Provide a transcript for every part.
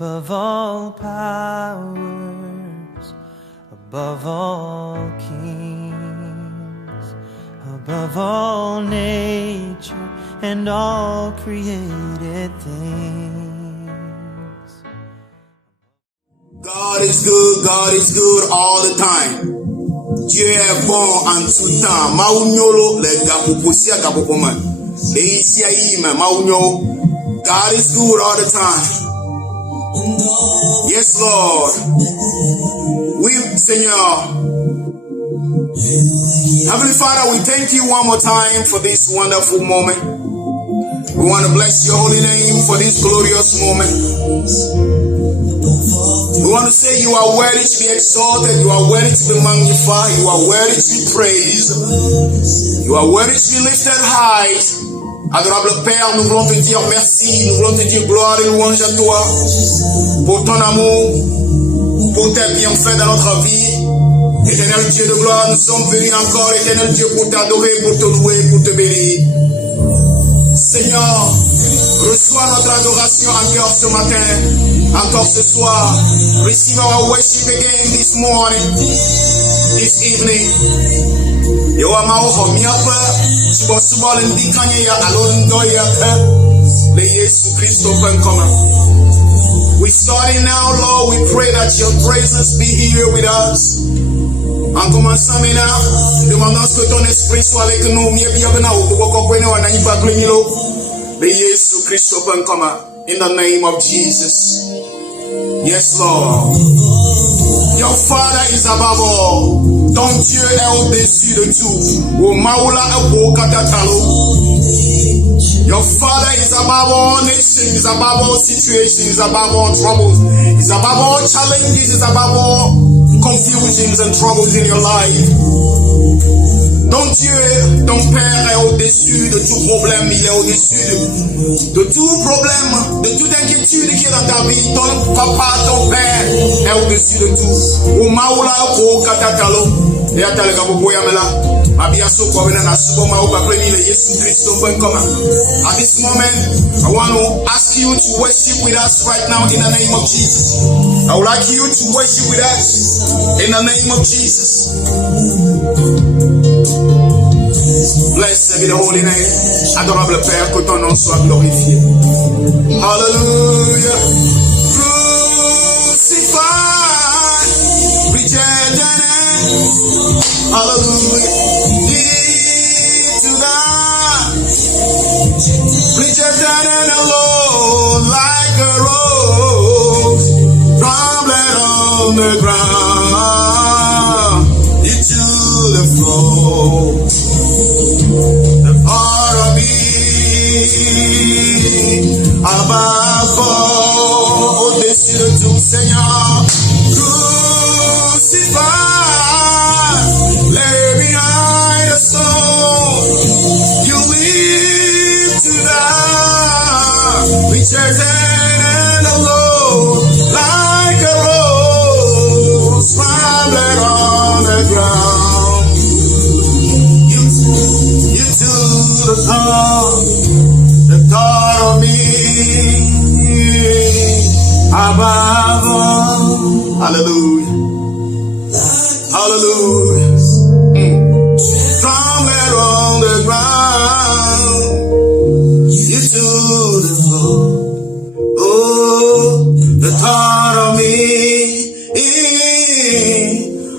above all powers, above all kings, above all nature and all created things. God is good all the time. Dieu est bon en tout temps. Maunyolo le gapupusia gapupoman. Le isiaime maunyo. God is good all the time. Yes, Lord. Oui, Seigneur. Heavenly Father, we thank you one more time for this wonderful moment. We want to bless your holy name for this glorious moment. We want to say you are worthy to be exalted, you are worthy to be magnified, you are worthy to be praised, you are worthy to be lifted high. Adorable Père, nous voulons te dire merci, nous voulons te dire gloire et louange à toi pour ton amour, pour tes bienfaits dans notre vie. Éternel Dieu de gloire, nous sommes venus encore, éternel Dieu, pour t'adorer, pour te louer, pour te bénir. Seigneur, reçois notre adoration encore ce matin, encore ce soir. Receive our worship again this morning, this evening. Yo amao miapa, subo lindikanye ya alondo ya le Yesu Christo penkoma. We starting now, Lord. We pray that your presence be here with us. En commençant maintenant, demandons que ton esprit soit avec nous. Mieux bien au comprendre on a pas glumilo. Le Yesu Christo penkoma. In the name of Jesus. Yes, Lord. Your Father is above all. Ton Dieu est au-dessus de tout. O maula ebo katatalo. Your Father is above all nations, is above all situations, is above all troubles, is above all challenges, is above all confusions and troubles in your life. Ton Dieu, ton Père est au-dessus de tout problème, il est au-dessus de tout problème, de toute inquiétude qui est dans ta vie. Ton papa, ton Père est au-dessus de tout. Au maula ko katatalo, et à tel kaboya mela. At this moment, I want to ask you to worship with us right now in the name of Jesus. I would like you to worship with us in the name of Jesus. Blessed be the holy name. Adorable Père, que ton nom soit glorifié. Hallelujah. Crucified, rejected, hallelujah. Rejected and alone like a rose, trembling on the ground, into the floor. The part of me above all, au-dessus de tout, Seigneur, crucified, lay behind the soul, you live to die, rejected and alone, like a rose, trembling on the ground. You to the thought of me above all. Hallelujah. Hallelujah. Trembling on the ground. You to the floor. Oh, the thought of me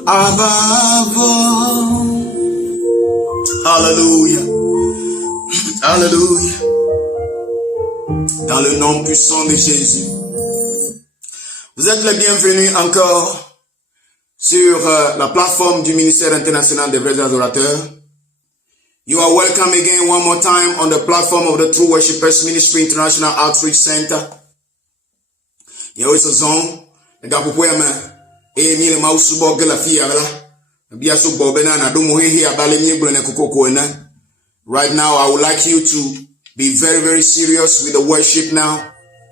above all. Hallelujah. Hallelujah. Dans le nom puissant de Jésus. Vous êtes les bienvenus encore sur la plateforme du ministère international des vrais adorateurs. You are welcome again one more time on the platform of the True Worshipers Ministry International Outreach Center. Il y a aussi zone, le gars pour pouvoir et mi le mausubo gela fia la. Bia so bobena na do mo hehe abale mi egbo na kokoko na. Right now I would like you to be very, very serious with the worship now.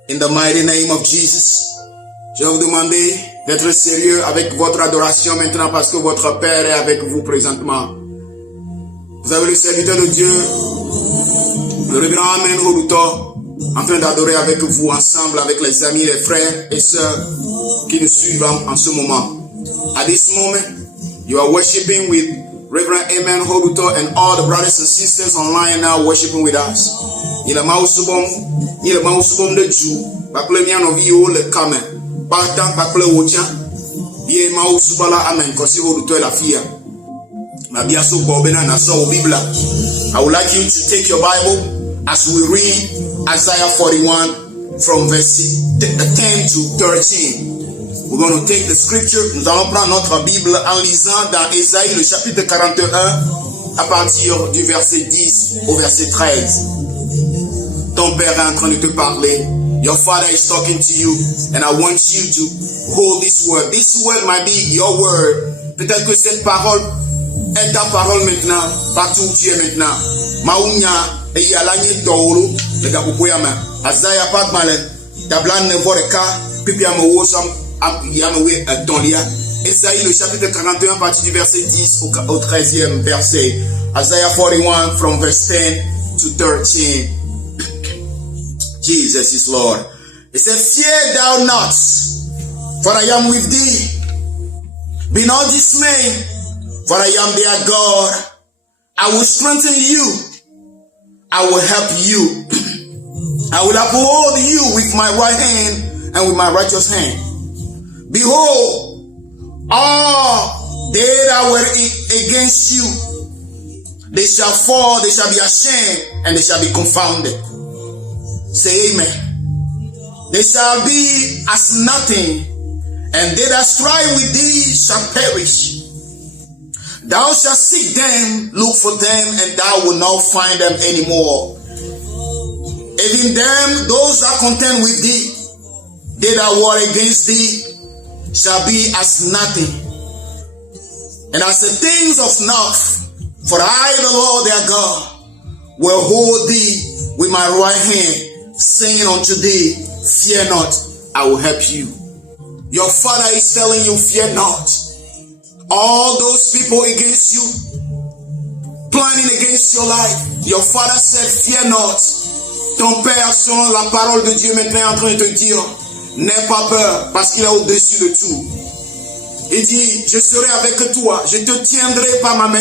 In the mighty name of Jesus. Je vais vous demander d'être sérieux avec votre adoration maintenant parce que votre Père est avec vous présentement. Vous avez le serviteur de Dieu, le révérend Amen Holuto, en train d'adorer avec vous ensemble, avec les amis, les frères et sœurs qui nous suivent en ce moment. At this moment, you are worshiping with Reverend Amen Hobuto and all the brothers and sisters online now worshiping with us. Il est mausubom de Dieu, baple miano vio le kame, partant baple wotia, ye mausubala amen, kosi Hobuto et la fia. Mabia so bobena na so Bible. I would like you to take your Bible as we read Isaiah 41 from verse 10 to 13. We're going to take the scripture. Nous allons prendre notre Bible en lisant dans Ésaïe le chapitre 41 à partir du verset 10 au verset 13. Ton père est en train de te parler. Your father is talking to you and I want you to hold this word. This word might be your word. Peut-être que cette parole est ta parole maintenant, partout où tu es maintenant. Maounya et yalanye toro le gabupoyama. Isaiah pas malin. Tablan ne voreka pipia mo wosam. Ésaïe le chapitre 41 à partir du verset 10 au 13e verset. Isaiah 41 from verse 10 to 13. Jesus is Lord. It says, fear thou not, for I am with thee. Be not dismayed, for I am their God. I will strengthen you. I will help you. I will uphold you with my right hand and with my righteous hand. Behold, all they that were against you, they shall fall, they shall be ashamed, and they shall be confounded. Say amen. They shall be as nothing, and they that strive with thee shall perish. Thou shalt seek them, look for them, and thou wilt not find them anymore. Even them, those that contend with thee, they that war against thee, shall be as nothing, and as the things of naught. For I, the Lord their God, will hold thee with my right hand, saying unto thee, fear not, I will help you. Your father is telling you, fear not. All those people against you, planning against your life, your father said, fear not. Ton père, selon la parole de Dieu, maintenant est en train de te dire, n'aie pas peur, parce qu'il est au-dessus de tout. Il dit, je serai avec toi, je te tiendrai par ma main.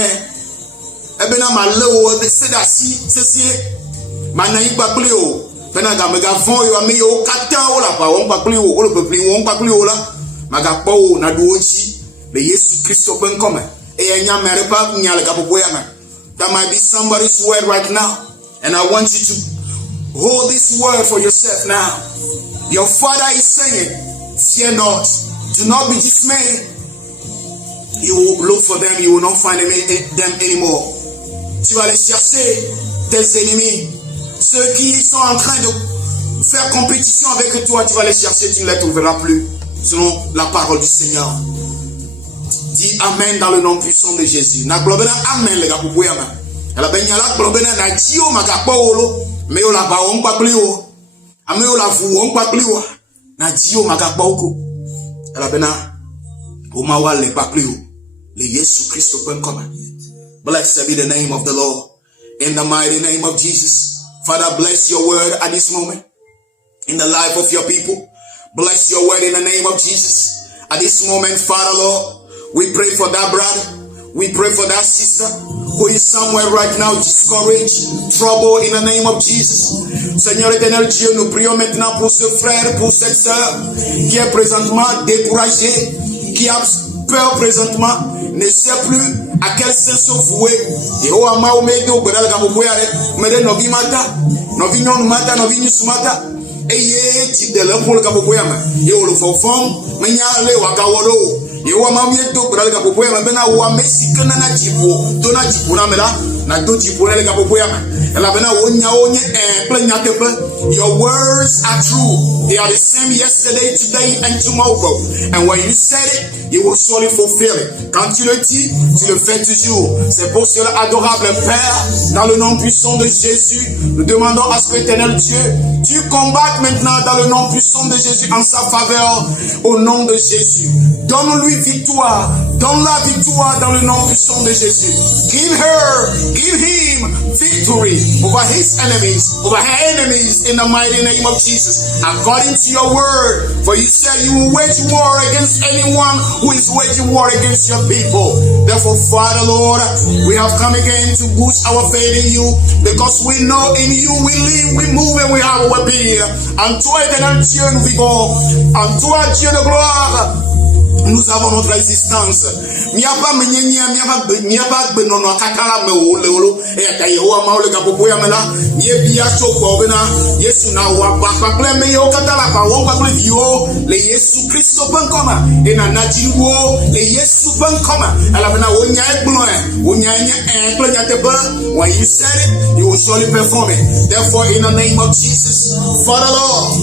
Eh bien, ma leo, c'est d'assis, c'est ma naïe bakleo. Pena ga mega fon yo ami yo kata o la pa on bakli o le pepli on bakli o la maga pa o na duochi be Yesu Christo ben come e enya mere pa nya le kapopo ya. That might be somebody's word right now, and I want you to hold this word for yourself now. Your father is saying, fear not, do not be dismayed. You will look for them, you will not find them anymore. Tu vas aller chercher tes ennemis, ceux qui sont en train de faire compétition avec toi, tu vas les chercher, tu ne les trouveras plus, selon la parole du Seigneur. Dis Amen dans le nom puissant de Jésus. Na globena Amen les gars pour pouvoir. La benyala globena na dio magapaolo, mais on la ba on pas plus haut. Ame o la fu on pa pliwa na dio magakpa oko ala bena o ma wa le pa pliwo le Yesu Christo pen come. Blessed be the name of the Lord, in the mighty name of Jesus. Father, bless your word at this moment in the life of your people. Bless your word in the name of Jesus at this moment. Father, Lord, we pray for that brother, we pray for that sister who is somewhere right now discouraged, trouble, in the name of Jesus. Seigneur éternel Dieu, nous prions maintenant pour ce frère, pour cette sœur qui est présentement découragée, qui a peur présentement, ne sait plus à quel sens se vouer. Et oh ama o me do gbera ga bobo yare, me de novi mata, novi non mata, novi ni sumata. Eye ti de le pol ga bobo yama. E o lo fofon, me nya le wa ga wolo. E o ama mi do gbera ga bobo yama, be na wa me sikana na jipo, to na jipo na mela, na do jipo le ga bobo yama. Ela be na wo nya plenya tepe. Your words are true. They are the same yesterday, today, and tomorrow. And when you said it, you will surely fulfill it. Quand tu le dis, tu le fais toujours. C'est pour cela, adorable Père, dans le nom puissant de Jésus, nous demandons à ce que éternel Dieu, tu combattes maintenant dans le nom puissant de Jésus en sa faveur, au nom de Jésus. Donne-lui victoire. Donne la victoire dans le nom puissant de Jésus. Give him victory over his enemies, over her enemies in the mighty name of Jesus. According to your word, for you said you will wage war against anyone who is waging war against your people. Therefore, Father, Lord, we have come again to boost our faith in you, because we know in you we live, we move, and we have our being. En toi, éternel Dieu, nous vivons. En toi, Dieu de gloire, nous avons notre existence. Miapa menyenye miapa benono akakala mewolo e atayewa maule kapopo ya mela ye bia choko bena Yesu na wa pakle me yo katala pa wo pakle dio le Yesu Kristo pankoma e na najiwo le Yesu pankoma ala bena wonya egbuno e wonya nya eklo nya teba. When you said it, you will surely perform it. Therefore, in the name of Jesus, Father Lord,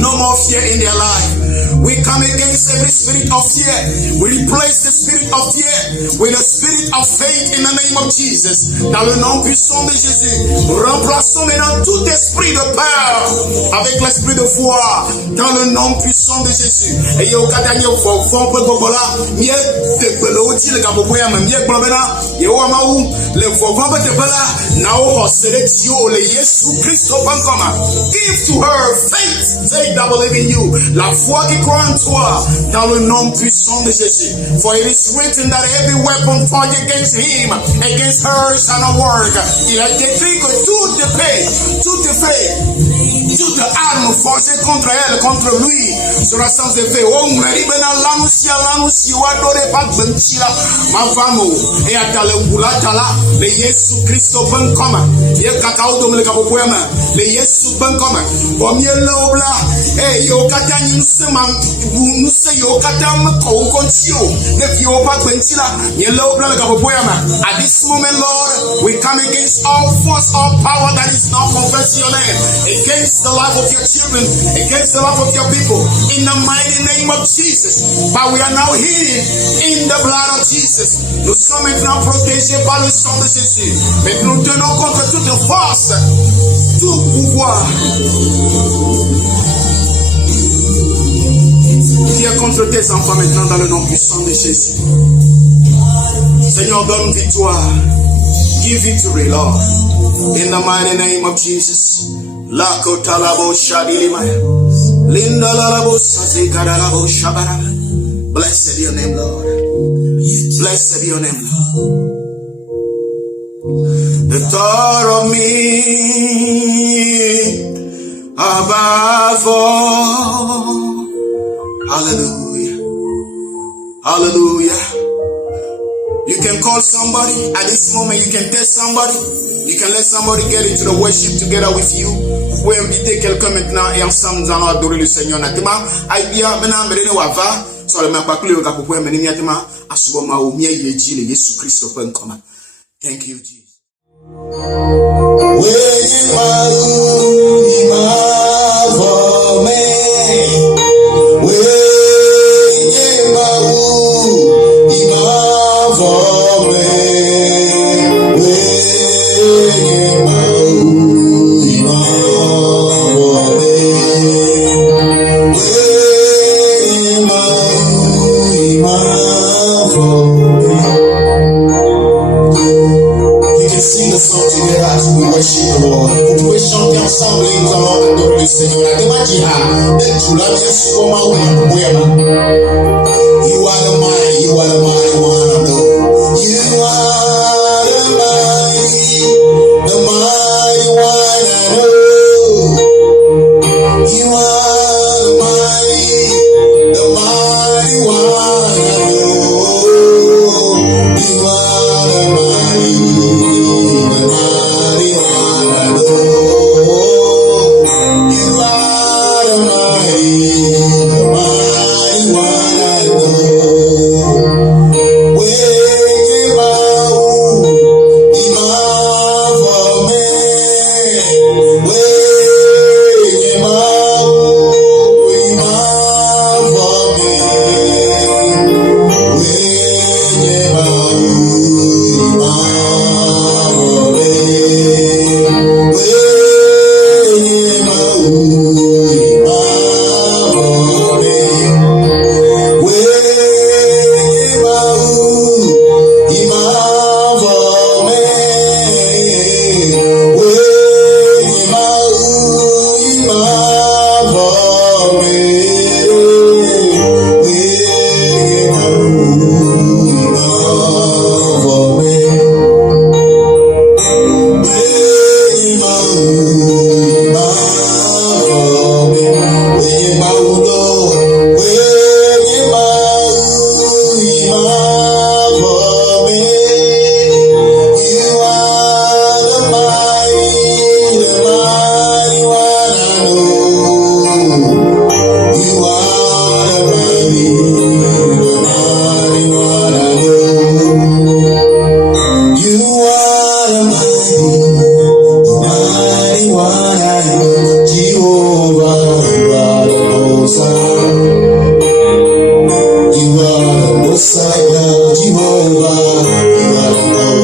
no more fear in their life. We come against every spirit of fear. We replace the spirit of fear with the spirit of faith in the name of Jesus. Dans le nom puissant de Jésus, remplaçons maintenant tout esprit de peur avec l'esprit de foi. Dans le nom puissant de Jésus. Et yo katanye fon pe gogola, mie te pelo ti le kabobo ya mie globena, yo amaou le fon pe te pela, na o selectio le Yesu Christo pankoma. Give to her faith that believe in you. La foi qui croit en toi, dans le nom puissant de Jésus. For it is written that every weapon forged against him, against her shall not work. Il a décrit que toute arme forgée contre elle, contre lui, sera sans effet. Oh, meribena lanusi wadore pa benchila mavamo e atale bulatala le Yesu Christo bankoma ye kakao domle kapopoema le Yesu bankoma bomiela obla e yo katani nsema nse yo katam ko konchio le fio pa benchila ye la obla kapopoema. At this moment, Lord, we come against all force, all power that is not confessing your name, against the life of your children, against the life of your people, in the mighty name of Jesus. But we are now hidden in the blood of Jesus. Nous sommes maintenant protégés par le sang de Jésus. Mais nous tenons contre toute force, tout pouvoir qui est contre tes enfants maintenant dans le nom puissant de Jésus. Seigneur, donne victoire. Give victory, Lord. In the mighty name of Jesus. La kotalabo shadilima. Linda lalabo sazikaralabo shabaraba. Blessed be your name, Lord. Blessed be your name, Lord. The thought of me above all. Hallelujah. Hallelujah. You can call somebody at this moment. You can tell somebody. You can let somebody get into the worship together with you. Vous pouvez inviter quelqu'un maintenant et ensemble nous allons adorer le Seigneur. Natima, aïbia maintenant mbele wava. Sur le mapakule au kapopo ya menimi yatima asuboma o mia yeji le Yesu Kristo pankoma. Thank you, Jesus.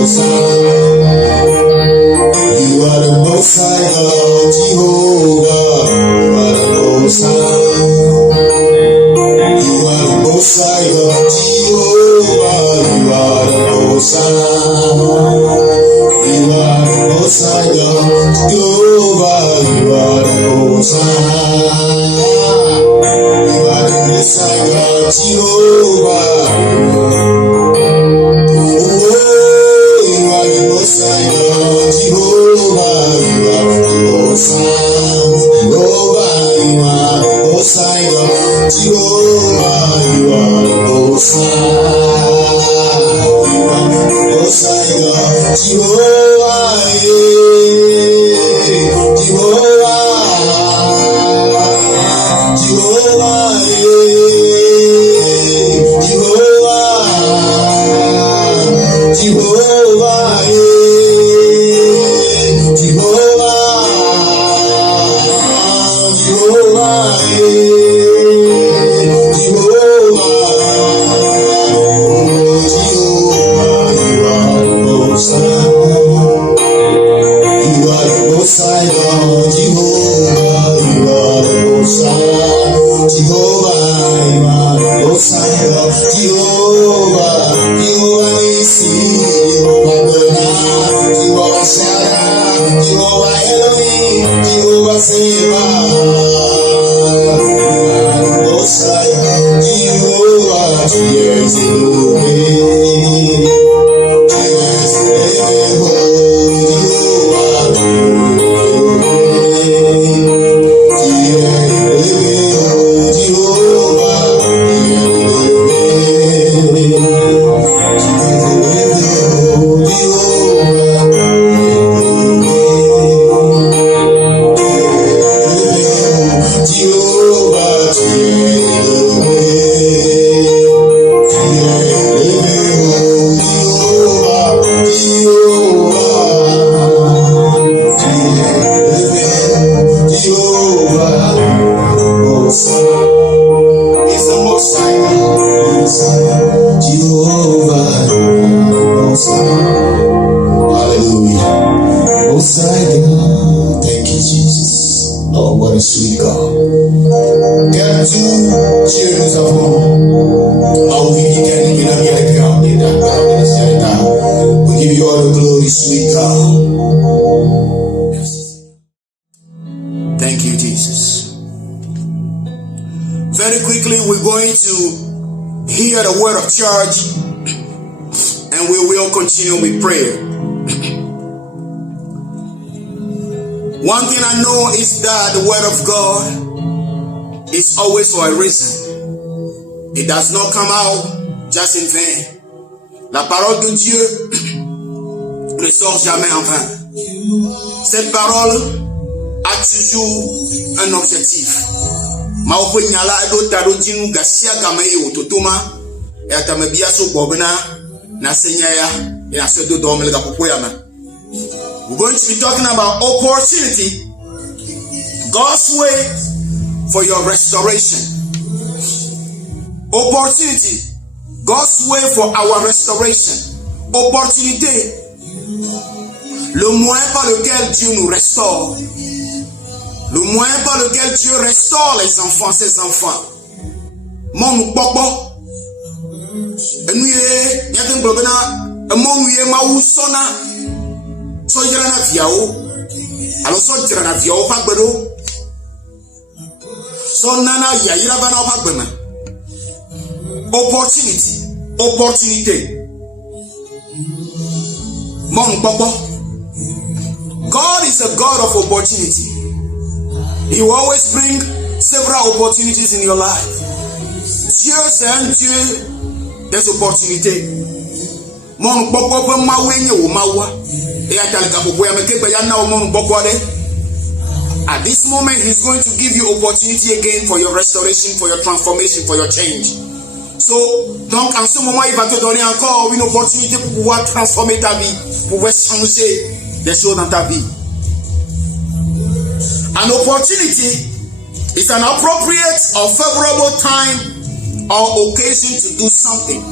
Most High. You are the Most High God, Jehovah. You are the Most High. You are the Most High God, Jehovah. You are the Most High. You are the Most High God, Jehovah. You are the Most High. You are the Most High God, Jehovah. Continue with prayer. One thing I know is that the word of God is always for a reason. It does not come out just in vain. La parole de Dieu ne sort jamais en vain. Cette parole a toujours un objectif. Maopo nyala edo tado jinu gasia kama e ototoma e atamebia so bobna na senyaya. We're going to be talking about opportunity, God's way for your restoration. Opportunity, God's way for our restoration. Opportunité, le moyen par lequel Dieu nous restaure. Le moyen par lequel Dieu restaure les enfants, ses enfants. Mon papa, nous Among ye mau sona so jirana viao alo so jirana viao pagbero so nana ya ira bana pagbema opportunity mon papa. God is a God of opportunity. He will always bring several opportunities in your life. Dieu c'est un Dieu des opportunités. Mon papa ma wenye wo mawa e atalika popo ya mekebe ya na mon papa de. At this moment he's going to give you opportunity again for your restoration, for your transformation, for your change. So donc en ce moment il va te donner encore une opportunité pour pouvoir transformer ta vie, pour pouvoir changer des choses dans ta vie. An opportunity is an appropriate or favorable time or occasion to do something.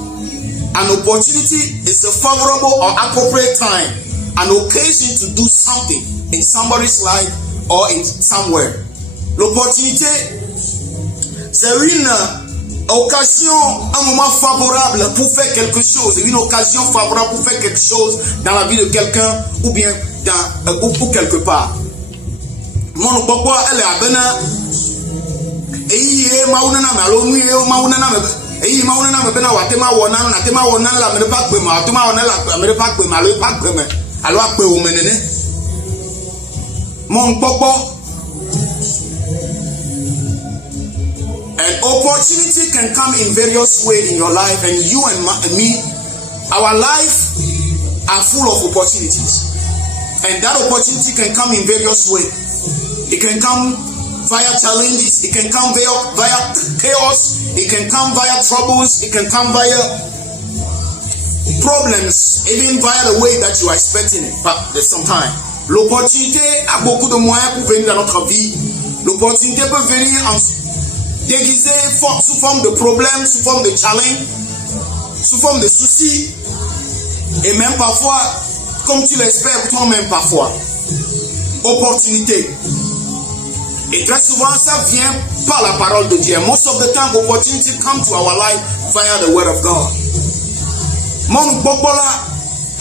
An opportunity is a favorable or appropriate time, an occasion to do something in somebody's life or in somewhere. L'opportunité, c'est une occasion, un moment favorable pour faire quelque chose, une occasion favorable pour faire quelque chose dans la vie de quelqu'un ou bien ou quelque part. Mon papa, elle est à Bena. Et maunana malo nuye maunana maunana bena watema wona na tema wona la me pa gbe ma tema wona la me pa gbe ma lo pa gbe me alo ape o menene mon popo. An opportunity can come in various ways in your life, and you and me, our life are full of opportunities, and that opportunity can come in various ways. It can come via challenges, it can come via chaos, it can come via troubles, it can come via problems, even via the way that you are expecting it. But there's some time. L'opportunité a beaucoup de moyens pour venir dans notre vie. L'opportunité peut venir déguisé sous forme de problèmes, sous forme de challenge, sous forme de soucis, et même parfois, comme tu l'espères toi-même parfois, opportunité. Et très souvent, ça vient par la parole de Dieu. Most of the time, opportunity come to our life via the word of God. Mon bobola,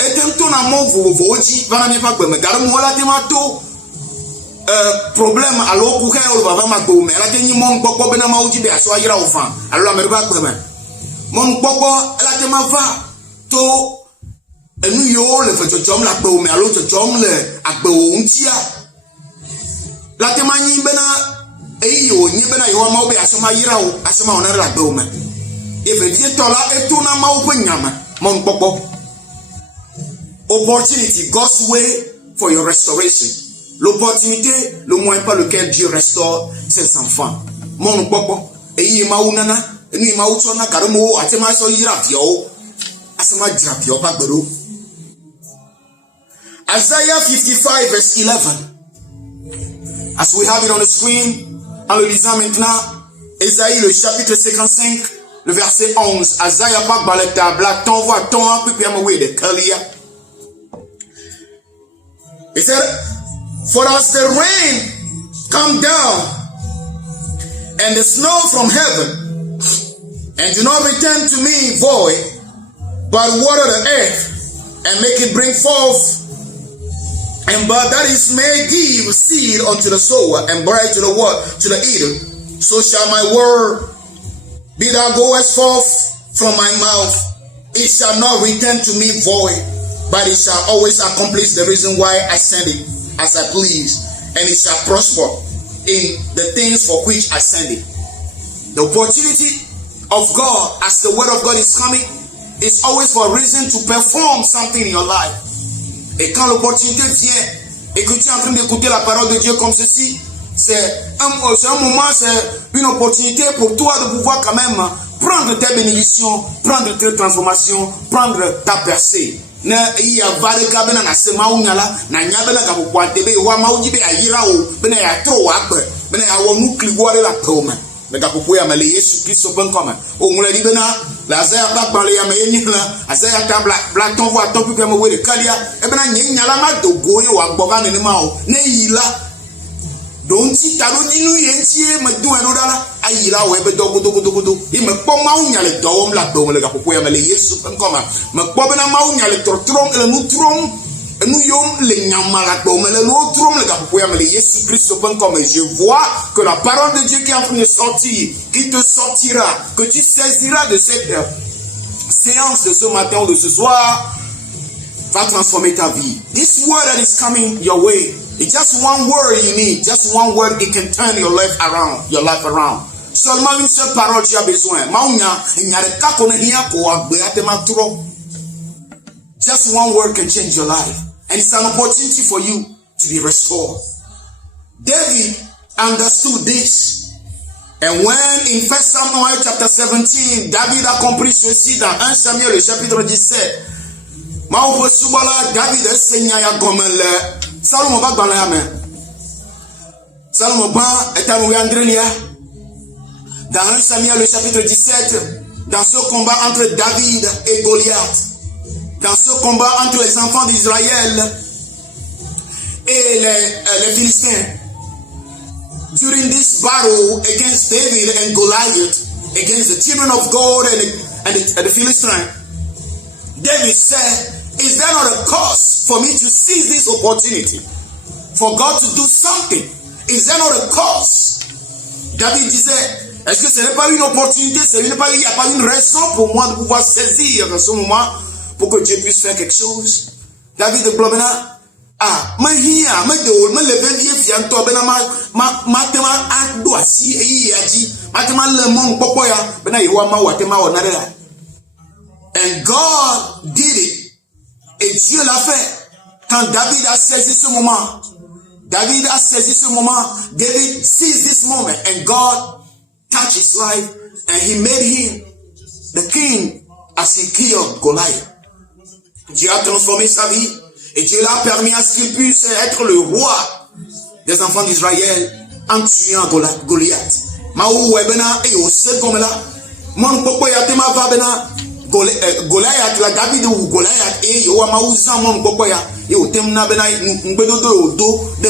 et tout na mon voji, va na pas me garum wala temato. Problème alors pour qu'elle va m'agbo mais la tenir mon bobo bena mauji be aso ayira ofan alors la me ba gbe mon bobo la te ma va to enu yo le fe jom la gbo mais alors jom le agbo untia la te ma yin bena eyo yin bena yo ma be aso ma yira o aso ma ona la gbo me e fe die to la e to na ma o pe nyama mon bobo. Opportunity, God's way for your restoration. L'opportunité, le moyen par lequel Dieu restaure ses enfants. Mon popo, et maunana, et ni mautona, caramo, atema so yirapio, asema jirapio, bagoro. Isaiah 55, verse 11. As we have it on the screen, en le lisant maintenant, Isaïe, le chapitre 55, le verset 11. Isaiah pas baleta, black, ton voix, ton, puis amoué de Kalia. He said, for as the rain come down and the snow from heaven, and do not return to me void, but water the earth and make it bring forth, and but that is may give seed unto the sower and bread to the eater, so shall my word be that goeth forth from my mouth. It shall not return to me void, but it shall always accomplish the reason why I send it as I please, and it shall prosper in the things for which I send it. The opportunity of God, as the word of God is coming, is always for a reason to perform something in your life. Et quand l'opportunité vient et que tu es en train d'écouter la parole de Dieu comme ceci, c'est un moment, c'est une opportunité pour toi de pouvoir quand même prendre tes bénédictions, prendre tes transformations, prendre ta percée. Na iya vare ka bena na sema unyala na nya bena ka pokwante be wa mauji be ayira o bena ya tro wa gbe bena ya wo nukli gore la toma be ka popo ya male Yesu Kristo ben koma o ngule di bena la za ya ba ya me ni la asa ya ta black ton voix ton plus que me we de kalia e bena nya la ma dogo ye wa gbo ga ni ma o na yila don ti ta lo ninu ye ti e me do eno dala ayila o e be dogo e me po ma unya le do la do me le ka popo ya male Yesu ben koma me po bena ma unya le trom le nu trom enu yom le nyamala do me le nu trom le ka popo ya male Yesu Christ ben koma. Je vois que la parole de Dieu qui est en train de sortir, qui te sortira, que tu saisiras de cette séance de ce matin ou de ce soir, va transformer ta vie. This word that is coming your way, it's just one word you need, just one word, it can turn your life around. Seulement une seule parole tu as besoin. Just one word can change your life, and it's an opportunity for you to be restored. David understood this, and when in 1 Samuel chapter 17, David a compris ceci dans 1 Samuel le chapitre 17. Maoupo subala David senya ya gomele Salomon ba gbala ya me Salomon ba etanoué Andrelia dans 1 Samuel le chapitre 17 dans ce combat entre David et Goliath, dans ce combat entre les enfants d'Israël et les Philistins, during this battle against David and Goliath, against the children of God and the Philistines, David said, is there not a cause for me to seize this opportunity? For God to do something? Is there not a cause? David disait, est-ce que ce n'est pas une opportunité, il n'y a pas une raison pour moi de pouvoir saisir en ce moment pour que Dieu puisse faire quelque chose? David blâmena, ma lever vie fianto bena ma tema ado asi eyi aji ma tema le mon popo ya bena yiwa ma watema onare. And God did it. Et Dieu l'a fait. Quand David a saisi ce moment, David seized this moment, and God touched his life, and he made him the king as he killed Goliath. Dieu a transformé sa vie, et Dieu l'a permis à ce qu'il puisse être le roi des enfants d'Israël en tuant Goliath. Maou webena et au second là, mon popo ya tema va bena Goliath la David ou Goliath et yo maou za mon popo ya et au temna bena ngbedo do de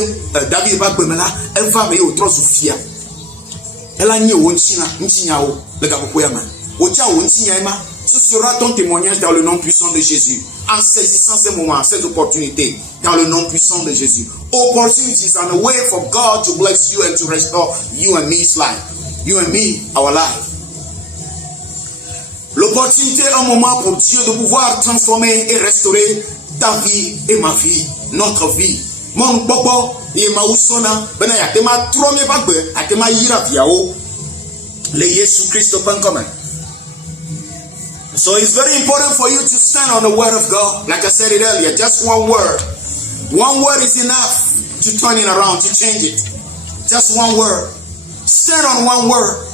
David va bemela elle va me au trosufia. Elle a nié wonchina nchinyao le popo ya man. Ocha wonchinya ma. Ce sera ton témoignage dans le nom puissant de Jésus. En saisissant ces moments, cette opportunité, dans le nom puissant de Jésus. Opportunities are a way for God to bless you and to restore you and me's life. You and me, our life. L'opportunité est un moment pour Dieu de pouvoir transformer et restaurer ta vie et ma vie, notre vie. Mon popo, yema usona, bena yatema trome bagbe, atema yira viao, le Yesu Christo pankome. So it's very important for you to stand on the word of God. Like I said it earlier, just one word. One word is enough to turn it around, to change it. Just one word. Stand on one word.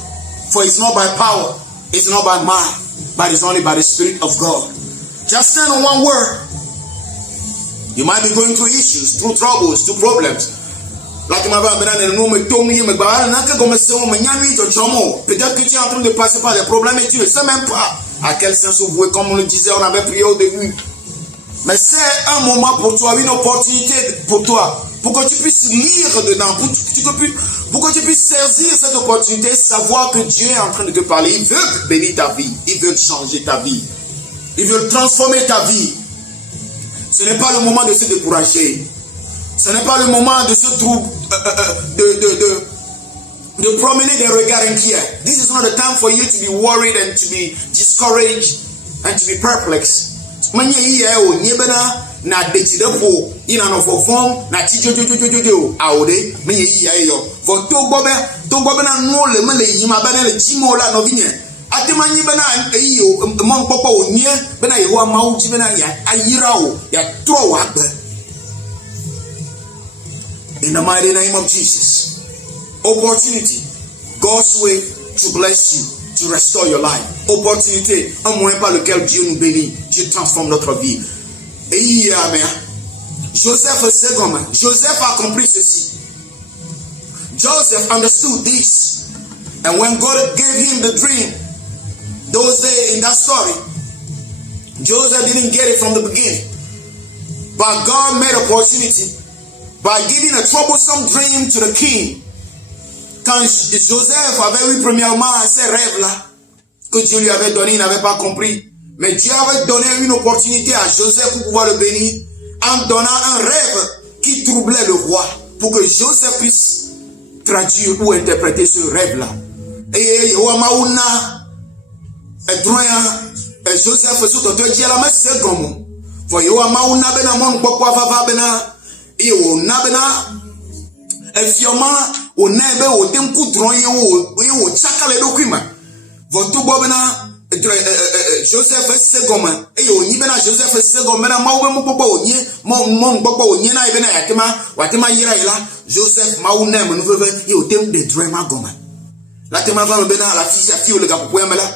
For it's not by power, it's not by might, but it's only by the Spirit of God. Just stand on one word. You might be going through issues, through troubles, through problems. Like ma va bena ne me tomi me ba na ka comme se on me nyami to chomo. Peut-être que tu es en train de passer par des problèmes et tu ne sais même pas à quel sens vous voulez, comme on le disait, on avait prié au début. Mais c'est un moment pour toi, une opportunité pour toi, pour que tu puisses lire dedans, pour que tu puisses saisir cette opportunité, savoir que Dieu est en train de te parler. Il veut bénir ta vie, il veut changer ta vie, il veut transformer ta vie. Ce n'est pas le moment de se décourager. Ce n'est pas le moment de se trouver, de promener des regards inquiets. This is not the time for you to be worried and to be discouraged and to be perplexed. Manye iye o nyebena na detidepo ina no fofom na tijojojojojo awde manye iye yo for to gbobe na no le mele yima ba le jimo la no vinye atemanyi bena eyo mon popo onye bena yewa mawuji bena ya ayira o ya tro wa gbe. In the mighty name of Jesus. Opportunity, God's way to bless you, to restore your life. Opportunité, un moyen par lequel Dieu nous bénit, Dieu transforme notre vie. Et Joseph a compris ceci. Joseph understood this. And when God gave him the dream, those days in that story, Joseph didn't get it from the beginning. But God made opportunity by giving a troublesome dream to the king. Quand Joseph avait eu premièrement ces rêves-là, que Dieu lui avait donné, il n'avait pas compris. Mais Dieu avait donné une opportunité à Joseph pour pouvoir le bénir, en donnant un rêve qui troublait le roi, pour que Joseph puisse traduire ou interpréter ce rêve-là. Et Joseph sous ton Dieu la main c'est comme voyez Mauna bena mon pokwa va bena et on a bena efioma o nebe o temku dronye o chakale dokima votu bobena Joseph segoma e o ni bena Joseph segoma na mawo mo popo onye mo popo onye na ibena yatema watema yira ila Joseph mauna mo no veve e o tem de drama goma la tema va bena la fisia fi o le gapo yamela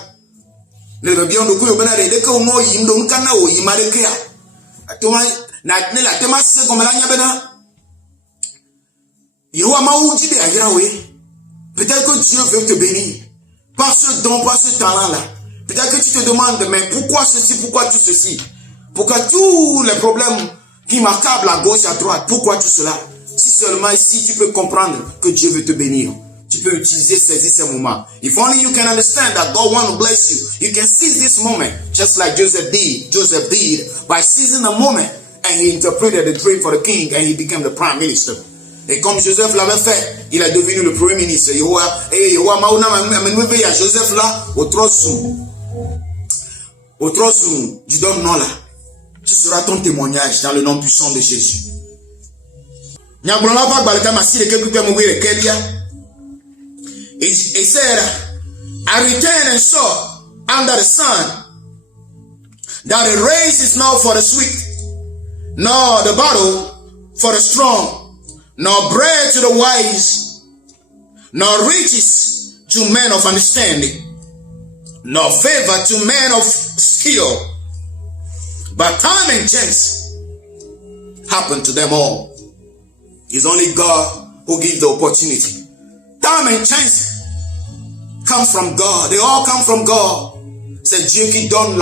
le bien do ko bena de ka no yim do nka na o yimare ke a atoma na ne la tema segoma la nya bena peut-être que Dieu veut te bénir par ce don, par ce talent-là, Peut-être que tu te demandes, mais pourquoi ceci, pourquoi tout ceci? Pourquoi tous les problèmes qui m'accablent à gauche, à droite, pourquoi tout cela? Si seulement ici tu peux comprendre que Dieu veut te bénir, tu peux utiliser, saisir ces moments. If only you can understand that God wants to bless you, you can seize this moment, just like Joseph did by seizing the moment, and he interpreted the dream for the king, and he became the prime minister. Et comme Joseph l'avait fait, il est devenu le premier ministre. Joseph là, au trône du don non là. Ce sera ton témoignage dans le nom puissant de Jésus. He said, I returned and saw under the sun that the race is not for the swift, nor the battle for the strong, nor bread to the wise, nor riches to men of understanding, nor favor to men of skill, but time and chance happen to them all. It's only God who gives the opportunity. Time and chance comes from God. They all come from God. C'est Dieu qui donne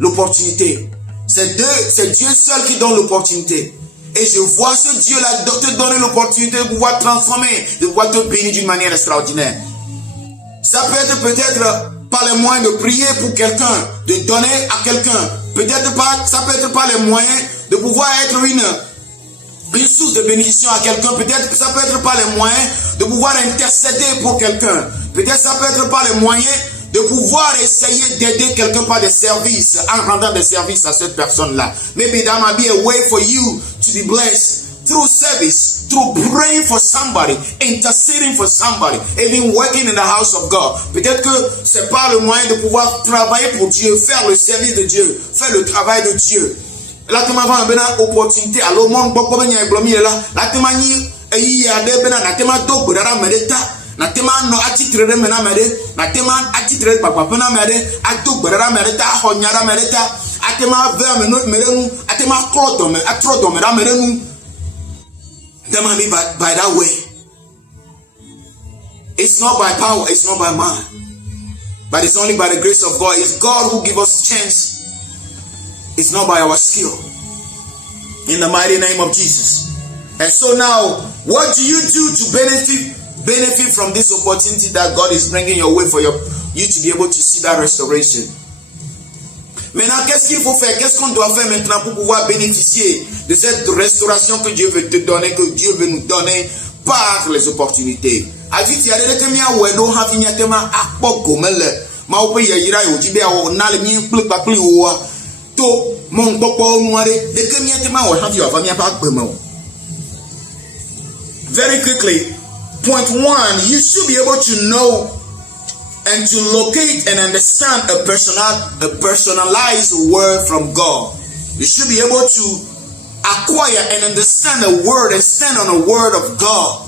l'opportunité. C'est Dieu seul qui donne l'opportunité. Et je vois ce Dieu-là te donner l'opportunité de pouvoir transformer, de pouvoir te bénir d'une manière extraordinaire. Ça peut être peut-être par les moyens de prier pour quelqu'un, de donner à quelqu'un. Peut-être pas, ça peut être par les moyens de pouvoir être une source de bénédiction à quelqu'un. Peut-être que ça peut être par les moyens de pouvoir intercéder pour quelqu'un. Peut-être ça peut être par les moyens de pouvoir essayer d'aider quelqu'un par des services, en rendant des services à cette personne-là. Maybe that might be a way for you to be blessed through service, through praying for somebody, interceding for somebody, even working in the house of God. Peut-être que c'est par le moyen de pouvoir travailler pour Dieu, faire le service de Dieu, faire le travail de Dieu. Là, tu m'as fait une opportunité. Alors, mon beaucoup de gens ont là. Là, tu m'as dit, il y a des gens qui m'ont dit, que la merita, na tema no atitre de mena mere, na tema atitre papa pena mere, ato gbara merita, honyara merita, atema ver merenu, atema kloto me, atrodo me merenu. Them me by that way. It's not by power, it's not by man, but it's only by the grace of God. It's God who gives us chance. It's not by our skill. In the mighty name of Jesus. And so now, what do you do to benefit from this opportunity that God is bringing your way for you to be able to see that restoration? Maintenant, qu'est-ce qu'il faut faire? Qu'est-ce qu'on doit faire maintenant pour pouvoir bénéficier de cette restauration que Dieu veut te donner, que Dieu veut nous donner par les opportunités? Ajiti ya dele temia wedo hafi nya tema akpo gomele ma ope ya yira yo jibe o na le mi plu papli o to mon popo nuare de kemia tema o hafi wa famia pa gbe mo. Very quickly, point 1, you should be able to know and to locate and understand a personalized word from God. You should be able to acquire and understand a word and stand on a word of God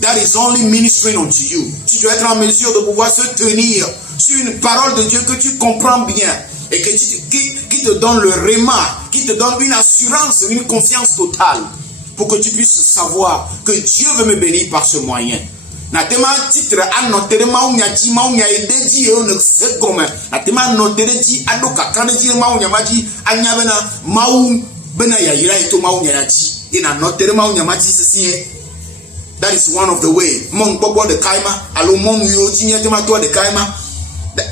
that is only ministering unto you. Tu dois être en mesure de pouvoir se tenir sur une parole de Dieu que tu comprends bien et que qui te donne le réma, qui te donne une assurance, une confiance totale pour que tu puisses savoir que Dieu veut me bénir par ce moyen. Na tema titre anotere maunya ji maunya edeji e ono se gome na tema notere ji adoka kaneji maunya maji anya bena mau bena ya yira ito maunya ya ji ina notere maunya maji sisi. That is one of the way. Mon popo de kaima alo mon yo ji nya tema to de kaima.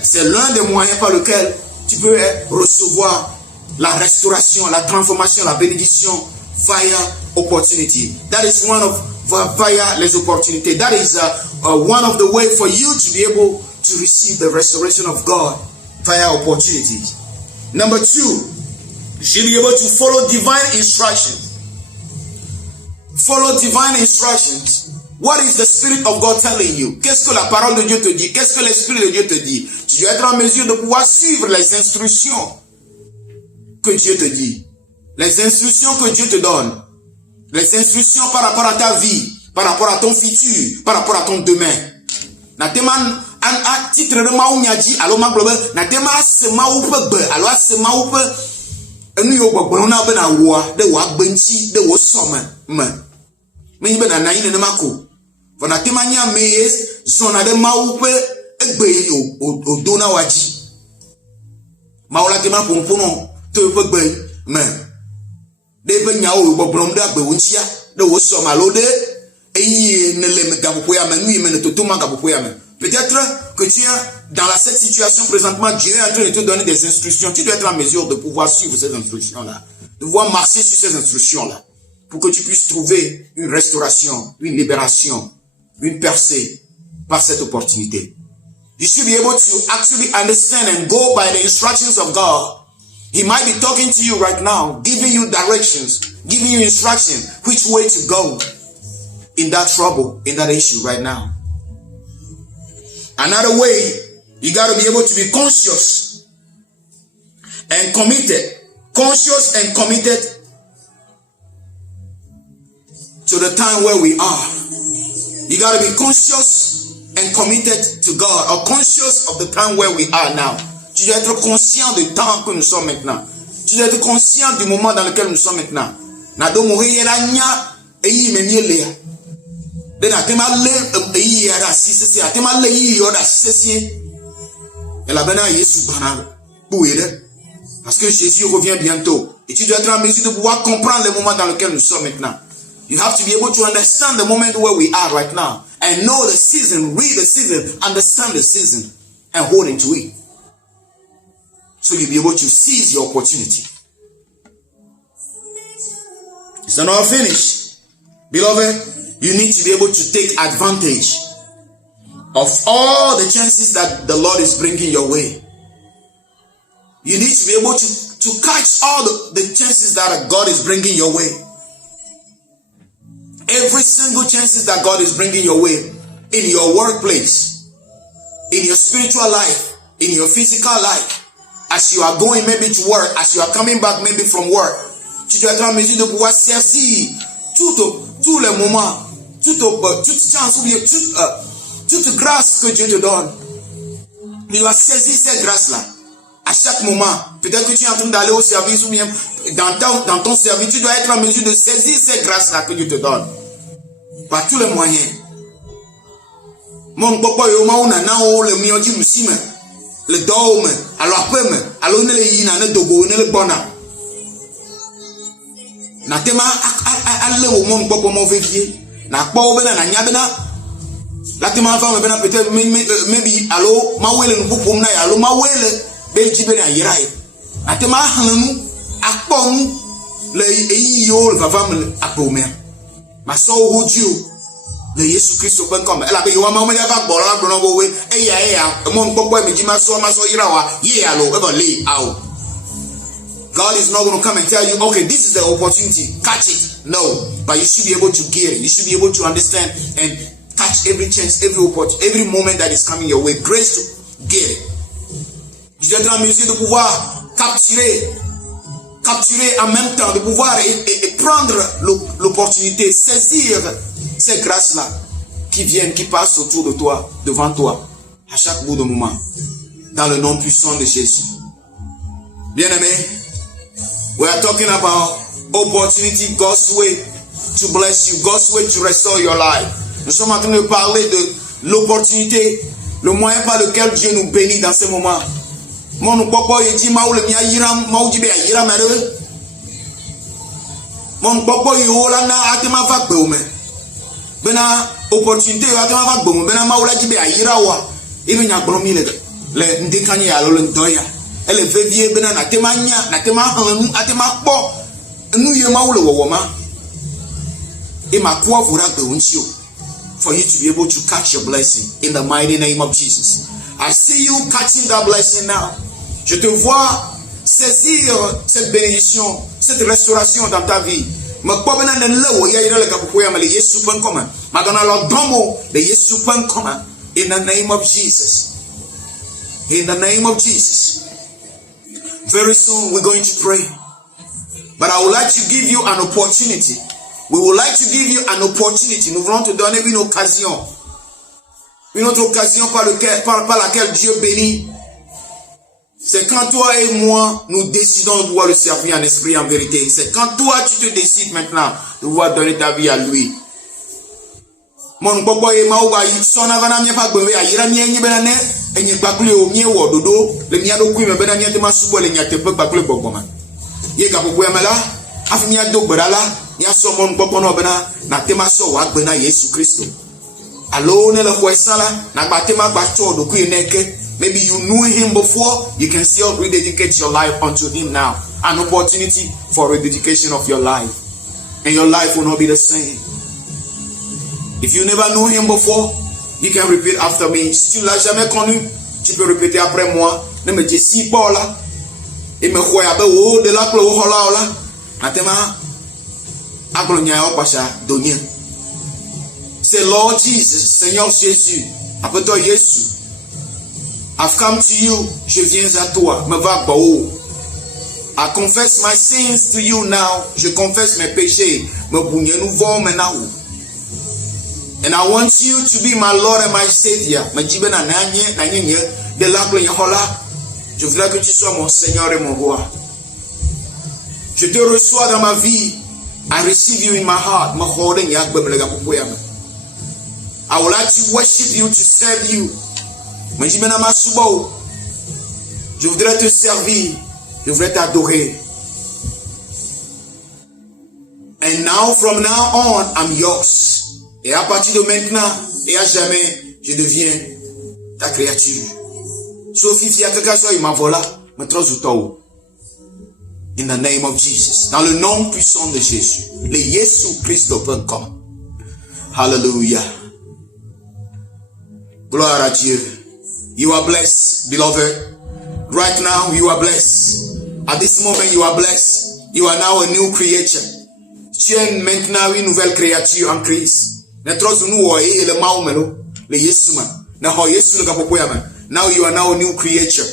C'est l'un des moyens par lequel tu peux recevoir la restauration, la transformation, la bénédiction via opportunity. That is one of via les opportunités. That is one of the way for you to be able to receive the restoration of God via opportunities. Number 2, you should be able to follow divine instructions. Follow divine instructions. What is the Spirit of God telling you? Qu'est-ce que la parole de Dieu te dit? Qu'est-ce que l'Esprit de Dieu te dit? Tu dois être en mesure de pouvoir suivre les instructions que Dieu te dit. Les instructions que Dieu te donne. Les instructions par rapport à ta vie, par rapport à ton futur, par rapport à ton demain. Na tema an titre de maunya ji alo maglobe na tema se maupe be alo se maupe enu yo gbogbo na be na wo de wa gbenchi de wo some me be na nayi ne mako for na tema nya me zona de maupe egbe yo odo na waji Maola tema pompono to pe gbe me. De pe nya o bo brom da gbe wonchia de wo so malode eyi ne le me gapopo ya me nui me ne totoma gapopo ya me. Peut-être que tu es dans cette situation présentement, Dieu est en train de te donner des instructions. Tu dois être en mesure de pouvoir suivre ces instructions-là, de pouvoir marcher sur ces instructions-là, pour que tu puisses trouver une restauration, une libération, une percée par cette opportunité. You should be able to actually understand and go by the instructions of God. He might be talking to you right now, giving you directions, giving you instruction, which way to go in that trouble, in that issue right now. Another way, you got to be able to be conscious and committed. Conscious and committed to the time where we are. You got to be conscious and committed to God, or conscious of the time where we are now. Tu dois être conscient du temps que nous sommes maintenant. Tu dois être conscient du moment dans lequel nous sommes maintenant. Nado mourir la nya eyi menielea. De na tema le eyi ya sisi ya tema le yi yo da sisi. Et la bena Yesu bana bouire. Parce que Jésus revient bientôt. Et tu dois être en mesure de pouvoir comprendre le moment dans lequel nous sommes maintenant. You have to be able to understand the moment where we are right now. And know the season, read the season, understand the season, and hold into it. So you'll be able to seize your opportunity. It's not finished. Beloved, you need to be able to take advantage of all the chances that the Lord is bringing your way. You need to be able to catch all the chances that God is bringing your way. Every single chances that God is bringing your way, in your workplace, in your spiritual life, in your physical life, as you are going maybe to work, as you are coming back maybe from work, tu dois être en mesure de pouvoir saisir tous les moments, toute chance ou bien toute grâce que Dieu te donne. Tu dois saisir cette grâce-là. À chaque moment, peut-être que tu es en train d'aller au service ou bien dans ton service, tu dois être en mesure de saisir cette grâce-là que Dieu te donne. Par tous les moyens. Mon papa yo ma una na o le mioji musime. Le dome, alors après me, alors ne le yina ne dogo ne le bona. Na tema alle o mon papa mo vevier. Na pa o bena na nya bena. La tema fa me bena peut-être maybe allo ma wele no popom na ya allo ma wele be jibe na yirai. Na tema hanu akponu le eyi yo le va me apome. Ma so hoju le Yesu Christo ben comme ela be yo ma me va gboro agbo no wo we eya mo npopo e meji ma so yirawa ye alo e le out. God is not going to come and tell you, okay, this is the opportunity, catch it. No, but you should be able to get it. You should be able to understand and catch every chance, every opportunity, every moment that is coming your way. Grace to get it. Tu dois être en mesure de pouvoir capturer en même temps, de pouvoir et prendre l'opportunité, saisir ces grâces-là qui viennent, qui passent autour de toi, devant toi, à chaque bout de moment, dans le nom puissant de Jésus. Bien-aimé, we are talking about opportunity, God's way to bless you, God's way to restore your life. Nous sommes en train de parler de l'opportunité, le moyen par lequel Dieu nous bénit dans ces moments. Mon papa dit maoule mi ayiram maoujibe ayiram ere. Mon papa yola na atema va gbe bena opportunité yo atema va gbe bena maoula jibe ayirawa. Ibe nya gboro mi le ndekanye ya lo ndoya. Elle vevie bena na tema nya na tema hanu atema kpo nu ye maoule wowoma. E makwa vura gbe unchio for you to be able to catch your blessing in the mighty name of Jesus. I see you catching that blessing now. Je te vois saisir cette bénédiction, cette restauration dans ta vie. Ma pobena ne lewo ya ira le kapoya male Yesu pen koma. Madonna lo domo le Yesu pen koma in the name of Jesus. In the name of Jesus. Very soon we're going to pray. But I would like to give you an opportunity. We would like to give you an opportunity. Nous voulons te donner une occasion. Une autre occasion par laquelle Dieu bénit. C'est quand toi et moi, nous décidons de pouvoir le servir en esprit et en vérité. C'est quand toi, tu te décides maintenant de pouvoir donner ta vie à lui. Mon papa et ma ouba, son avana mi pa gbe ayira mi enyi benane. enye gbakule o mie wo dodo le mia do kui me bena mia te masubo le nya te pe gbakule gbogoma ye ga bobo emela afi mia do gbera la mia so mon gbogbo no bena na te maso wa gbe na Yesu Kristo alo ne le kwesala na gba te ma gba cho do kui neke. Maybe you knew him before, you can still rededicate your life unto him now. An opportunity for rededication of your life. And your life will not be the same. If you never knew him before, you can repeat after me. Si tu l'as jamais connu, tu peux répéter après moi. Ne me dis si pas là. Et me croya be wo de la klo ho la. Atema aglonya o pasha donien. Say Lord Jesus, Seigneur Jésus, après toi Jésus. I've come to you, je viens à toi, me va bao. I confess my sins to you now, je confesse mes péchés, me bougner nouveau maintenant. And I want you to be my Lord and my Savior. Me jibe na nanye de la gloire hola. Je voudrais que tu sois mon Seigneur et mon roi. Je te reçois dans ma vie. I receive you in my heart. Me holding yak be me I would like to worship you, to serve you. Je voudrais te servir, je voudrais t'adorer. And now, from now on, I'm yours. Et à partir de maintenant et à jamais, je deviens ta créature. Sophie, si y a quelqu'un qui m'a volé, me transouto. In the name of Jesus. Dans le nom puissant de Jésus. Le Jésus Christ.com. Hallelujah. Gloire à Dieu. You are blessed, beloved. Right now, you are blessed. At this moment, you are blessed. You are now a new creature. Tu es maintenant une nouvelle créature en Christ. Now you are now a new creature.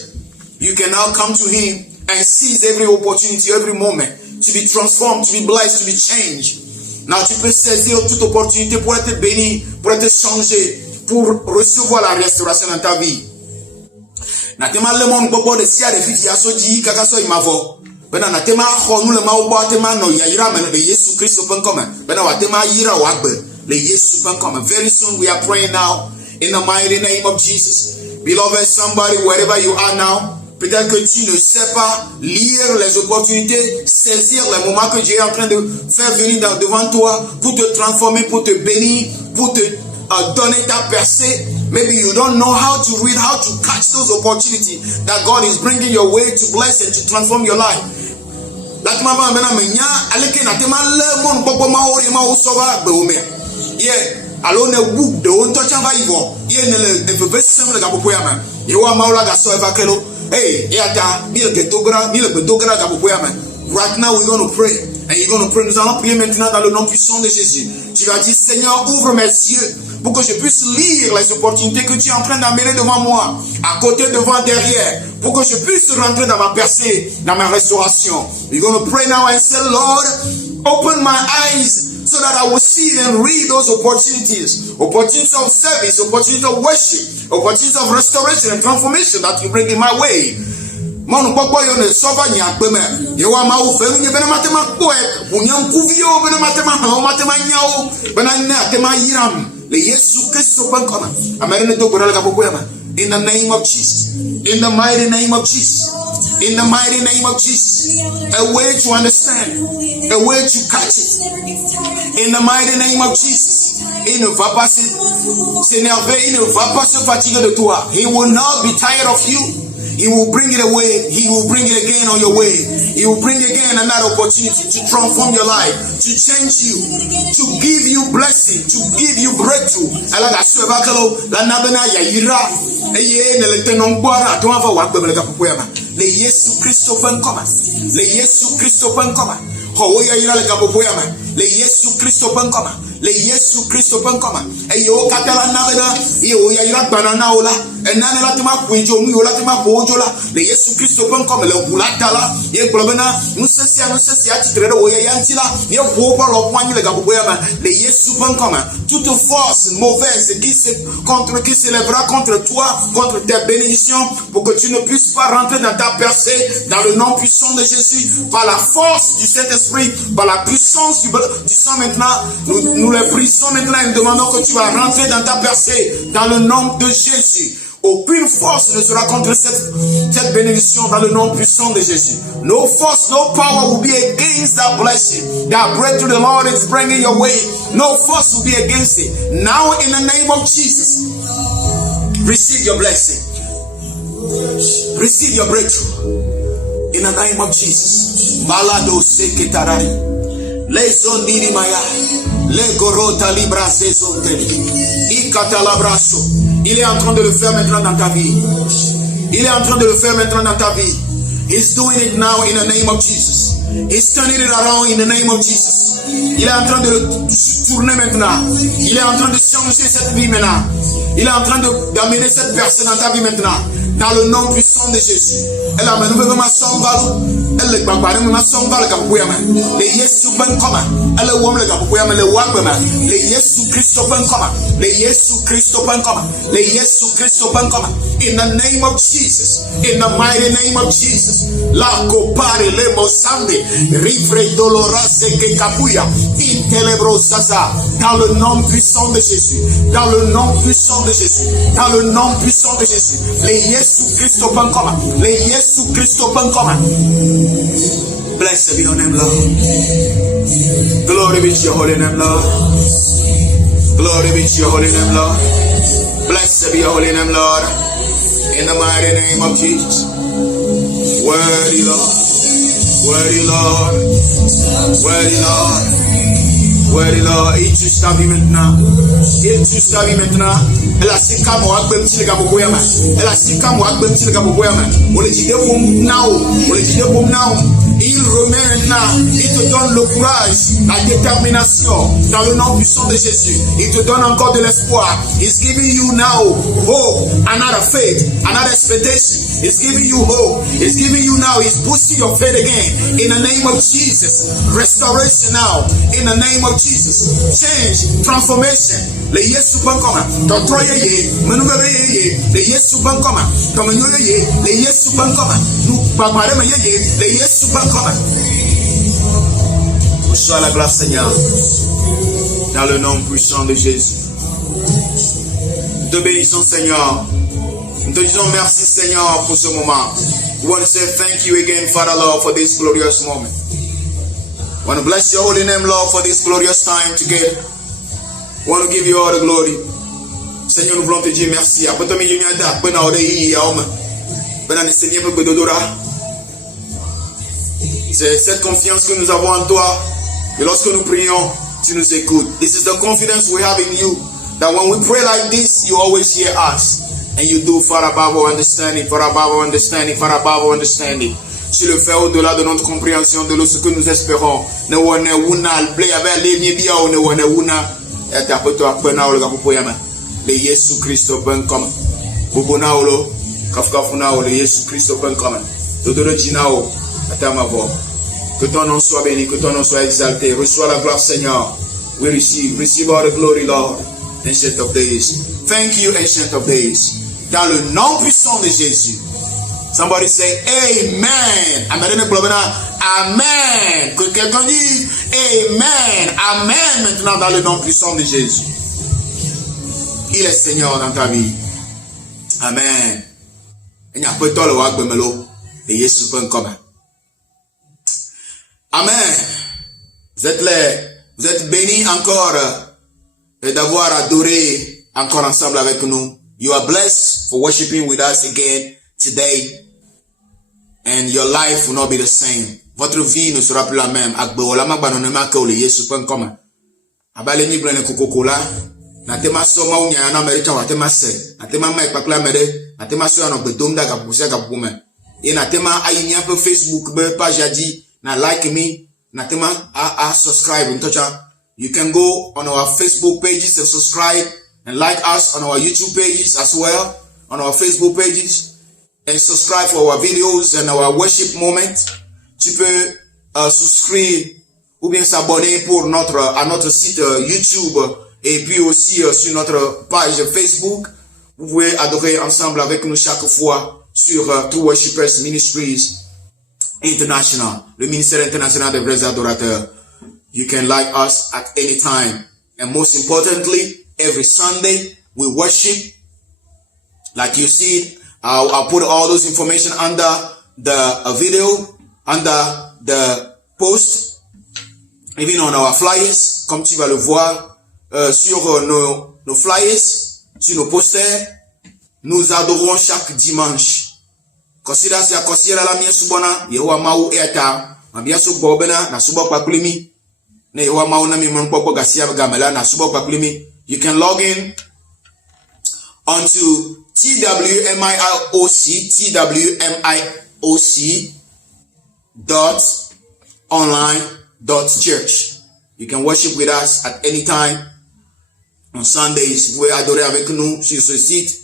You can now come to him and seize every opportunity, every moment to be transformed, to be blessed, to be changed. Now tu peux saisir toute opportunité pour être béni, pour être changé, pour recevoir la restauration dans ta vie. Na tema le monde bobo de sia de fiti asoji kaka so imavo. Bena na tema ho nu le ma obo tema no ya yira me de Yesu Christ come. Bena wa tema yira wa gbe le Yesu come. Very soon we are praying now in the mighty name of Jesus. Beloved, somebody wherever you are now, peut-être que tu ne sais pas lire les opportunités, saisir les moments que Dieu est en train de faire venir devant toi pour te transformer, pour te bénir, pour te donner ta percée. Maybe you don't know how to read, how to catch those opportunities that God is bringing your way to bless and to transform your life. Like mama mena menya aleke na tema le mon popo ma ori ma usoba be ome. Yeah, alone book de on touch ava ivo. Yeah, ne le be sem le ga popo ya ma. You are maula ga so eva kelo. Hey, yata mi le dogra ga popo ya ma. Right now we're going to pray. And you're going to pray. Nous allons prier maintenant dans le nom puissant de Jésus. Tu vas dire, Seigneur, ouvre mes yeux pour que je puisse lire les opportunités que tu es en train d'amener devant moi, à côté, devant, derrière, pour que je puisse rentrer dans ma percée, dans ma restauration. You're going to pray now and say, Lord, open my eyes so that I will see and read those opportunities. Opportunities of service, opportunities of worship, opportunities of restoration and transformation that you bring in my way. Mon papa yo ne sova nya gbeme ye wa ma wo fe nye bena matema ko e unyam kuvio bena matema ha matema nyao bena na tema yiram le Yesu Kristo bankona amere do gorala ka popo yama in the name of Jesus, in the mighty name of Jesus, in the mighty name of Jesus, a way to understand, a way to catch it, in the mighty name of Jesus. Il ne va pas s'énerver, il ne va pas se fatiguer de toi. He will not be tired of you. He will bring it away. He will bring it again on your way. He will bring again another opportunity to transform your life, to change you, to give you blessing, to give you breakthrough. Le Yesu Kristo pankoma. Le Yesu Kristo pankoma. Hoya ira le kapopoyama. Le Yesu Kristo pankoma. Le Yesu Kristo pankoma. Eyo katala nabeda. Eyo ya ira banana ola. Enana la tima kuijo mu ola tima pojola. Le Yesu Kristo pankoma le bulatala. Ye globena nusesia titrero oya yantila. Ye boba lo kwani le kapopoyama. Le Yesu pankoma. Toute force mauvaise qui s'élèvera contre toi, contre tes bénédictions, pour que tu ne puisses pas rentrer dans ta percée, dans le nom puissant de Jésus, par la force du Saint-Esprit, par la puissance du sang maintenant, nous les brisons maintenant et nous demandons que tu vas rentrer dans ta percée, dans le nom de Jésus. Aucune force ne sera contre cette bénédiction dans le nom puissant de Jésus. No force, no power will be against that blessing. That breakthrough the Lord is bringing your way. No force will be against it. Now in the name of Jesus, receive your blessing. Receive your breakthrough. In the name of Jesus. Balado seketarai. Les ondini maya. Les gorota libra sezonteli. Ikatalabraso. Il est en train de le faire maintenant dans ta vie. Il est en train de le faire maintenant dans ta vie. He's doing it now in the name of Jesus. He's turning it around in the name of Jesus. Il est en train de le tourner maintenant. Il est en train de changer cette vie maintenant. Il est en train d'amener cette personne dans ta vie maintenant. Dans le nom puissant de Jésus. Elle a mené ma sombalo. Elle est babaré ma sombalo kapuyama. Le Yesu ben koma. Elle est wom le kapuyama le wabema. Le Yesu Christo ben koma. Le Yesu Christo ben koma. Le Yesu Christo ben koma. In the name of Jesus. In the mighty name of Jesus. La copare le mosande. Rifre dolorase que capuya. Intelebro sasa. Dans le nom puissant de Jésus. Dans le nom puissant de Jésus. Dans le nom puissant de Jésus. Le Yesu Christo ben koma. Le Yesu Christo ben koma. Blessed be your name, Lord. Glory be to your holy name, Lord. Glory be to your holy name, Lord. Blessed be your holy name, Lord. In the mighty name of Jesus. Worthy Lord. Worthy Lord. Worthy Lord. Worthy Lord. Il touche ta vie maintenant. Il touche ta vie maintenant. Elle a si comme moi, elle a si comme moi, on le dit de boum now. On le dit de boum now. Il remet maintenant, il te donne le courage, la détermination dans le nom puissant de Jésus. Il te donne encore de l'espoir. He's giving you now hope, another faith, another expectation. He's giving you hope. He's giving you now. He's boosting your faith again. In the name of Jesus. Restoration now. In the name of Jesus. Change, transformation. Le Yesu pankoma. Totroye ye, menubebe ye, le Yesu pankoma. Tomenyoye ye, le Yesu pankoma. Nou bamareme ye, le Yesu pankoma. Reçois la grâce, Seigneur, dans le nom puissant de Jésus. Nous te bénissons, Seigneur. Nous te disons merci, Seigneur, pour ce moment. We want to say thank you again, Father Lord, for this glorious moment. We want to bless your holy name, Lord, for this glorious time together. We want to give you all the glory. Seigneur, nous voulons te dire merci. C'est cette confiance que nous avons en toi. Et lorsque nous prions, tu nous écoutes. This is the confidence we have in you. That when we pray like this, you always hear us. And you do far above our understanding, far above our understanding, far above our understanding. Tu le fais au-delà de notre compréhension, de ce que nous espérons. Ne wane wuna, ble avec les niebia ou ne wane wuna. Et tapeto apena ou le gapopoyama. Le Yesu Christo ben comme. Bubuna ou lo, kafkafuna ou le Yesu Christo ben comme. Dodoro jinao. Que ton nom soit béni, que ton nom soit exalté. Reçois la gloire, Seigneur. We receive all the glory, Lord. Ancient of days. Thank you, Ancient of days. Dans le nom puissant de Jésus. Somebody say Amen. Amen. Que quelqu'un dise Amen. Amen maintenant dans le nom puissant de Jésus. Il est Seigneur dans ta vie. Amen. Il n'y a pas de temps le wak bemelo. Et Jésus peut comme. Amen. Vous êtes bénis encore d'avoir adoré encore ensemble avec nous. You are blessed for worshiping with us again today. And your life will not be the same. Votre vie ne sera plus la même. Akbeolama banonema ke ole Yesu pen koma. Abale ni blene kokokola. Na tema soma unya na merita wa tema se. Na tema mai pakla mere. Na tema so no bedomda ka pusia ka pume. E na tema ayi pe Facebook be page adi na like me. Na tema a subscribe ntocha. You can go on our Facebook pages and subscribe and like us on our YouTube pages as well, on our Facebook pages. And subscribe for our videos and our worship moments. Tu peux souscrire ou bien s'abonner pour à notre site YouTube et puis aussi sur notre page Facebook. Vous pouvez adorer ensemble avec nous chaque fois sur True Worshipers Ministries International, le ministère international des vrais adorateurs. You can like us at any time. And most importantly, every Sunday we worship Like you see, I'll put all those information under the video, under the post, even on our flyers, comme tu vas le voir sur nos flyers, sur nos posters. Nous adorons chaque dimanche. Considère si considère la mia subona Yehowa mau eta mabia subo bena na subo pakulimi na Yehowa mau na mi monpoko gasia gamela na subo pakulimi. You can log in onto twmioc.online.church. You can worship with us at any time. On Sundays, vous pouvez adorer avec nous sur ce site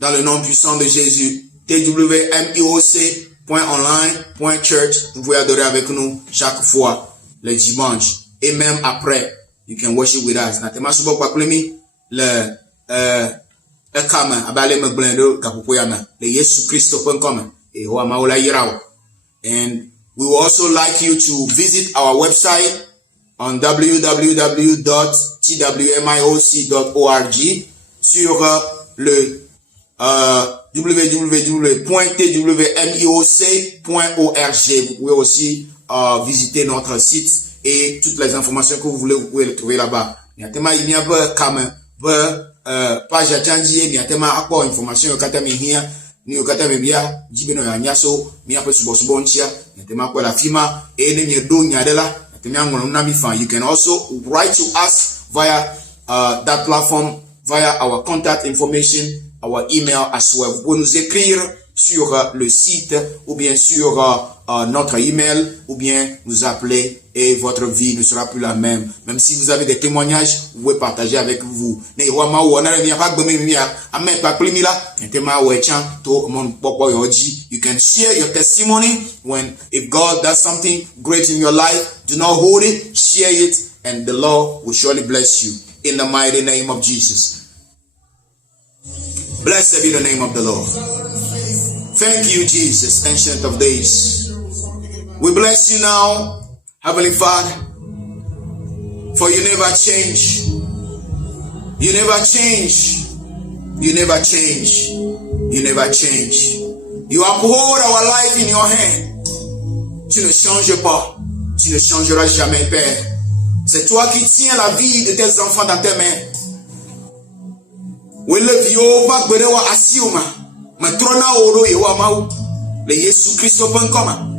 dans le nom puissant de Jésus. twmioc.online.church. Vous pouvez adorer avec nous chaque fois le dimanche et même après. You can worship with us. Natema subo pakulimi le kama abale meglendo kapupoyama le Yesu Kristo.com e wa maula yirawo. And we would also like you to visit our website on www.twmioc.org sur le www.twmioc.org. Vous pouvez aussi visiter notre site et toutes les informations que vous voulez, vous pouvez les trouver là-bas. Il y a tellement il y a comme page attendier, il y a tellement encore information au katami here, ni au katami bia, jibeno ya nyaso, mi ape subo nchia, il y a tellement quoi la fima, et ne nye do nyadela, il y a tellement nami fan. You can also write to us via that platform, via our contact information, our email as well. Vous pouvez nous écrire sur le site ou bien sur notre email ou bien nous appeler et votre vie ne sera plus la même. Même si vous avez des témoignages, vous pouvez partager avec vous. You can share your testimony if God does something great in your life. Do not hold it, share it, and the Lord will surely bless you in the mighty name of Jesus. Blessed be the name of the Lord. Thank you, Jesus, Ancient of Days. We bless you now, Heavenly Father, for you never change. You never change. You never change. You never change. You uphold our life in your hand. Tu ne changes pas. Tu ne changeras jamais, Père. C'est toi qui tiens la vie de tes enfants dans tes mains. We love you, back with our asiuma. Matrona oro yewa mau. Le Yesu Kristo.com.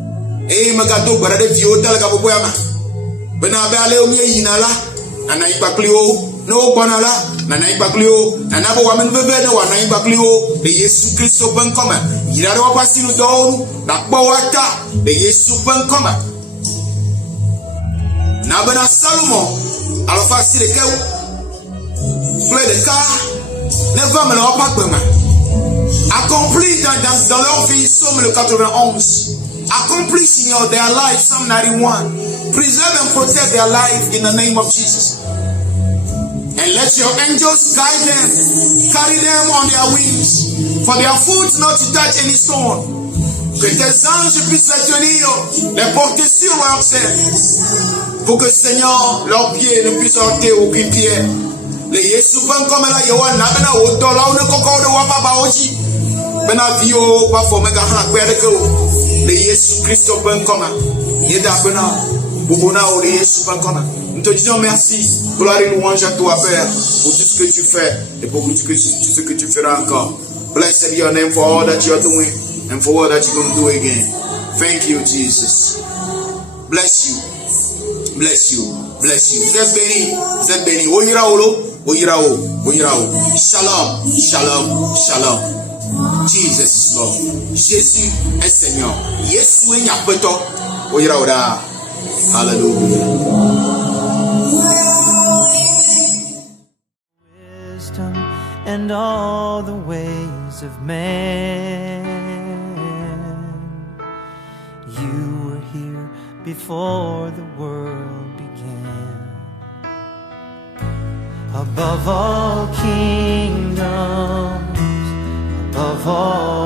Magado barade vio talaga boyama. Bena bale o mi yinala. Nana ipaklio. No banala. Nana ipaklio. Nana bo wamen bebe no wana ipaklio. Le Yesu Kristo.com. Yirare wa pasinu do. Nakbo wata. Le Yesu.com. Na bena Salomon. Alpha sireke. Play the car. Never me leur pas demain. Accompli dans leur vie, Somme le 91. Accomplish in their life, Psalm 91. Preserve and protect their life in the name of Jesus. And let your angels guide them, carry them on their wings, for their foot not to touch any stone. Que tes anges puissent les tenir, les porter sur leurs ailes, pour que Seigneur, leurs pieds ne puissent heurter aucune pierre. Le Yesu.com la yewa na bena odola one kokko de wa baba oji bena vio pa fo mega ha kwere ko le Yesu Kristo.com yeda bena bubona o le Yesu.com. Nous te disons merci, gloire et louange à toi Père pour tout ce que tu fais et pour tout ce que tu feras encore. Blessed be your name for all that you are doing and for all that you're going to do again. Thank you, Jesus. Bless you. Bless you. Bless you. Zed Beni. Oyiraolo. Shalom. Shalom. Shalom. Jesus is Lord. Jésus est Seigneur. Yesu est Nyapeto. Oyiraoda. Hallelujah. Wisdom and all the ways of man. You were here before the world began. Above all kingdoms, above all